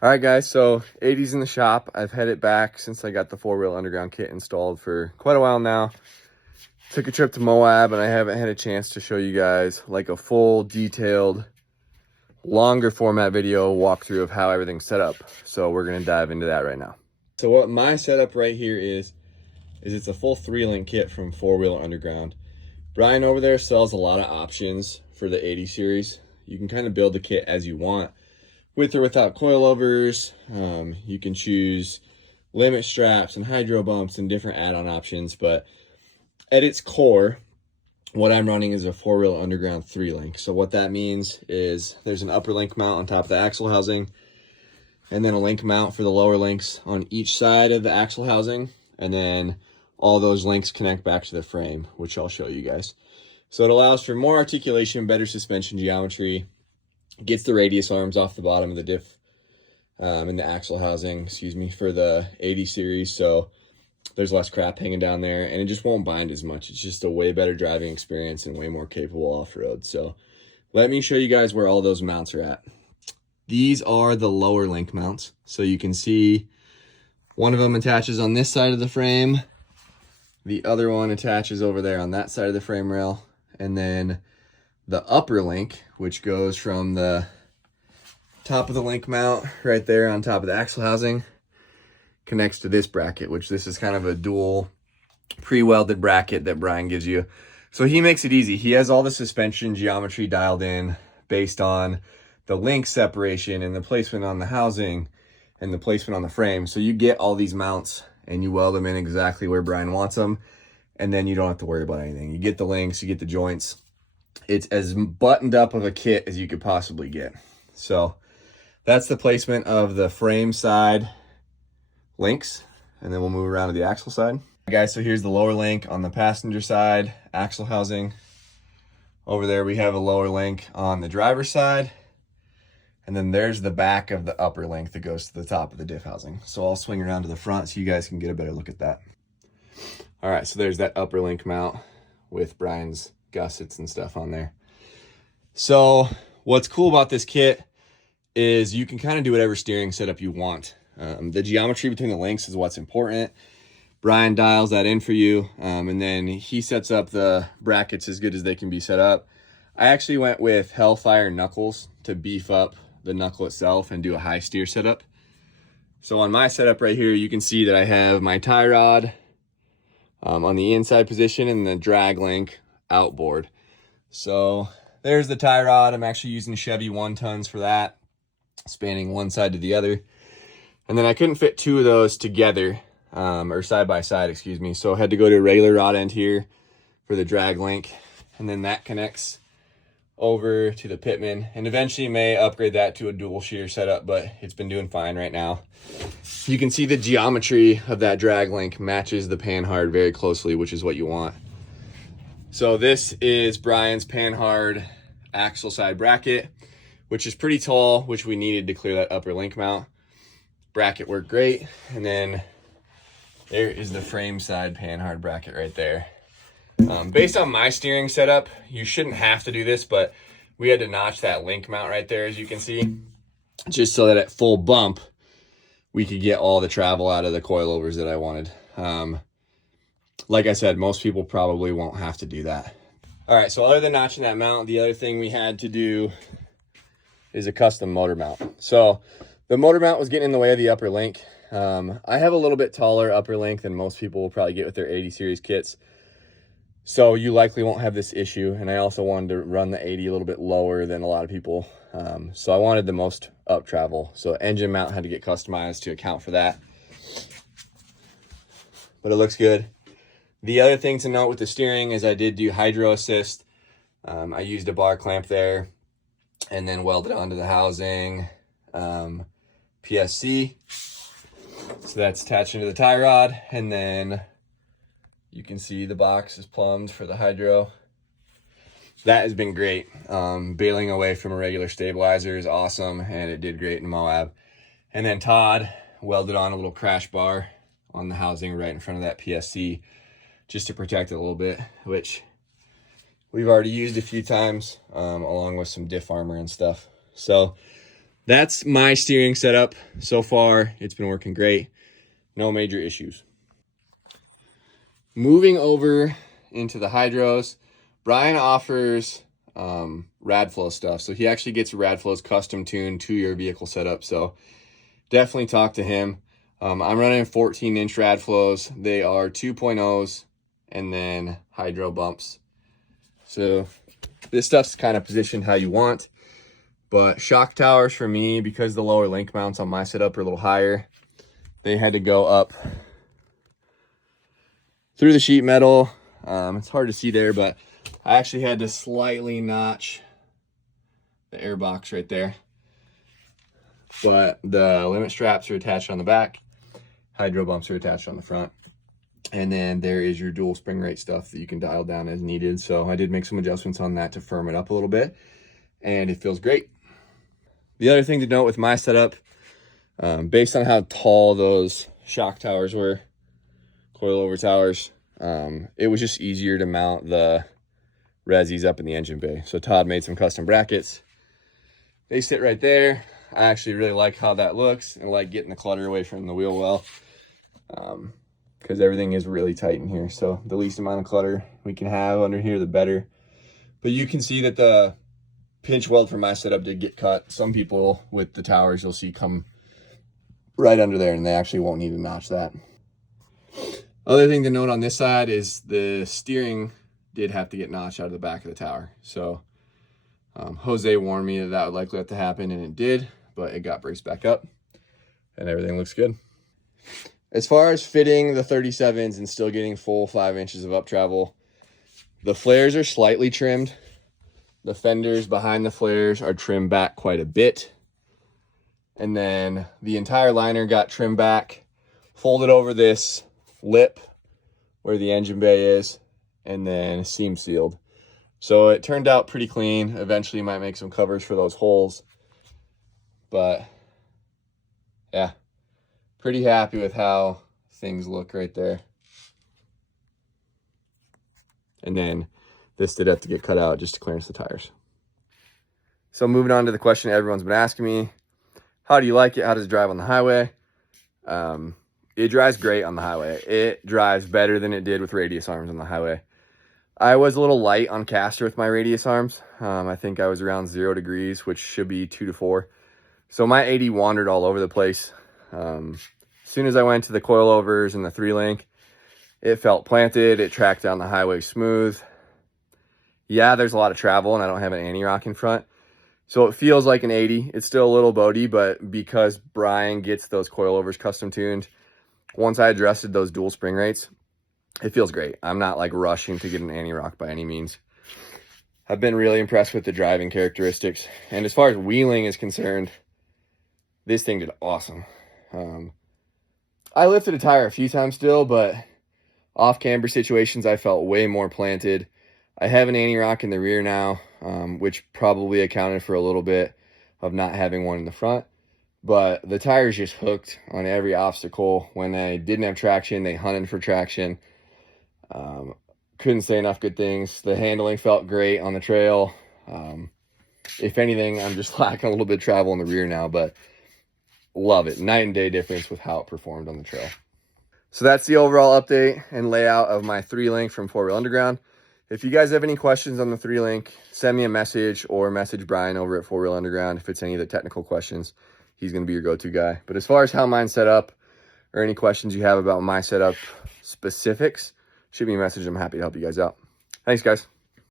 All right, guys, so 80's in the shop. I've had it back since I got the four-wheel underground kit installed for quite a while now. Took a trip to Moab, and I haven't had a chance to show you guys like a full, detailed, longer format video walkthrough of how everything's set up. So we're gonna dive into that right now. So what my setup right here is it's a full 3-link kit from Four-Wheel Underground. Brian over there sells a lot of options for the 80 series. You can kind of build the kit as you want, with or without coilovers. You can choose limit straps and hydro bumps and different add-on options, but at its core, what I'm running is a Four-Wheel Underground 3-link. So what that means is there's an upper link mount on top of the axle housing, and then a link mount for the lower links on each side of the axle housing, and then all those links connect back to the frame, which I'll show you guys. So it allows for more articulation, better suspension geometry, gets the radius arms off the bottom of the diff in the axle housing, for the 80 series. So there's less crap hanging down there, and it just won't bind as much. It's just a way better driving experience and way more capable off-road. So let me show you guys where all those mounts are at. These are the lower link mounts. So you can see one of them attaches on this side of the frame. The other one attaches over there on that side of the frame rail. And then the upper link, which goes from the top of the link mount right there on top of the axle housing, connects to this bracket, which this is kind of a dual pre-welded bracket that Brian gives you. So he makes it easy. He has all the suspension geometry dialed in based on the link separation and the placement on the housing and the placement on the frame. So you get all these mounts and you weld them in exactly where Brian wants them. And then you don't have to worry about anything. You get the links, you get the joints. It's as buttoned up of a kit as you could possibly get. So that's the placement of the frame side links. And then we'll move around to the axle side. Guys, so here's the lower link on the passenger side axle housing. Over there we have a lower link on the driver's side. And then there's the back of the upper link that goes to the top of the diff housing. So I'll swing around to the front so you guys can get a better look at that. All right, so there's that upper link mount with Brian's gussets and stuff on there. So what's cool about this kit is you can kind of do whatever steering setup you want. The geometry between the links is what's important. Brian dials that in for you, and then he sets up the brackets as good as they can be set up. I actually went with Hellfire knuckles to beef up the knuckle itself and do a high steer setup. So on my setup right here, you can see that I have my tie rod on the inside position and the drag link outboard. So there's the tie rod. I'm actually using Chevy 1-tons for that, spanning one side to the other. And then I couldn't fit two of those together, or side by side, so I had to go to a regular rod end here for the drag link, and then that connects over to the pitman, and eventually may upgrade that to a dual shear setup, but it's been doing fine right now. You can see the geometry of that drag link matches the panhard very closely, which is what you want. So this is Brian's panhard axle side bracket, which is pretty tall, which we needed to clear that upper link mount. Bracket worked great. And then there is the frame side panhard bracket right there. Based on my steering setup, you shouldn't have to do this, but we had to notch that link mount right there, as you can see, just so that at full bump, we could get all the travel out of the coilovers that I wanted. Like I said, most people probably won't have to do that. All right, so other than notching that mount, the other thing we had to do is a custom motor mount. So the motor mount was getting in the way of the upper link. I have a little bit taller upper link than most people will probably get with their 80 series kits. So you likely won't have this issue. And I also wanted to run the 80 a little bit lower than a lot of people. So I wanted the most up travel. So engine mount had to get customized to account for that. But it looks good. The other thing to note with the steering is I did do hydro assist. I used a bar clamp there and then welded onto the housing PSC. So that's attached into the tie rod, and then you can see the box is plumbed for the hydro. That has been great. Bailing away from a regular stabilizer is awesome, and it did great in Moab. And then Todd welded on a little crash bar on the housing right in front of that PSC just to protect it a little bit, which we've already used a few times, along with some diff armor and stuff. So that's my steering setup so far. It's been working great. No major issues. Moving over into the hydros, Brian offers Radflow stuff. So he actually gets Radflows custom tuned to your vehicle setup. So definitely talk to him. I'm running 14-inch Radflows. They are 2.0s and then hydro bumps. So this stuff's kind of positioned how you want. But shock towers for me, because the lower link mounts on my setup are a little higher, they had to go up through the sheet metal. It's hard to see there, but I actually had to slightly notch the air box right there. But the limit straps are attached on the back. Hydro bumps are attached on the front. And then there is your dual spring rate stuff that you can dial down as needed. So I did make some adjustments on that to firm it up a little bit, and it feels great. The other thing to note with my setup, based on how tall those shock towers were, coilover towers, it was just easier to mount the resis up in the engine bay. So Todd made some custom brackets. They sit right there. I actually really like how that looks, and like getting the clutter away from the wheel well, because everything is really tight in here. So the least amount of clutter we can have under here, the better. But you can see that the pinch weld for my setup did get cut. Some people with the towers you'll see come right under there, and they actually won't need to notch that. Other thing to note on this side is the steering did have to get notched out of the back of the tower. So Jose warned me that that would likely have to happen, and it did, but it got braced back up and everything looks good. As far as fitting the 37s and still getting full 5 inches of up travel, the flares are slightly trimmed. The fenders behind the flares are trimmed back quite a bit. And then the entire liner got trimmed back, folded over this lip where the engine bay is, and then seam sealed. So it turned out pretty clean. Eventually might make some covers for those holes. But yeah, pretty happy with how things look right there. And then this did have to get cut out just to clearance the tires. So moving on to the question everyone's been asking me, how do you like it? How does it drive on the highway? It drives great on the highway. It drives better than it did with radius arms on the highway. I was a little light on caster with my radius arms. I think I was around 0 degrees, which should be 2 to 4. So my 80 wandered all over the place. As soon as I went to the coilovers and the 3-link, it felt planted. It tracked down the highway smooth. Yeah, there's a lot of travel, and I don't have an anti-rock in front. So it feels like an 80. It's still a little boaty, but because Brian gets those coilovers custom tuned, once I adjusted those dual spring rates, it feels great. I'm not like rushing to get an anti-rock by any means. I've been really impressed with the driving characteristics. And as far as wheeling is concerned, this thing did awesome. I lifted a tire a few times still, but off camber situations, I felt way more planted. I have an anti-rock in the rear now, which probably accounted for a little bit of not having one in the front. But the tires just hooked on every obstacle. When I didn't have traction, they hunted for traction. Couldn't say enough good things. The handling felt great on the trail. If anything, I'm just lacking a little bit of travel in the rear now, but love it. Night and day difference with how it performed on the trail. So that's the overall update and layout of my 3-link from 4-Wheel Underground. If you guys have any questions on the 3-link, send me a message or message Brian over at 4-Wheel Underground. If it's any of the technical questions, he's going to be your go-to guy. But as far as how mine's set up or any questions you have about my setup specifics, shoot me a message. I'm happy to help you guys out. Thanks, guys.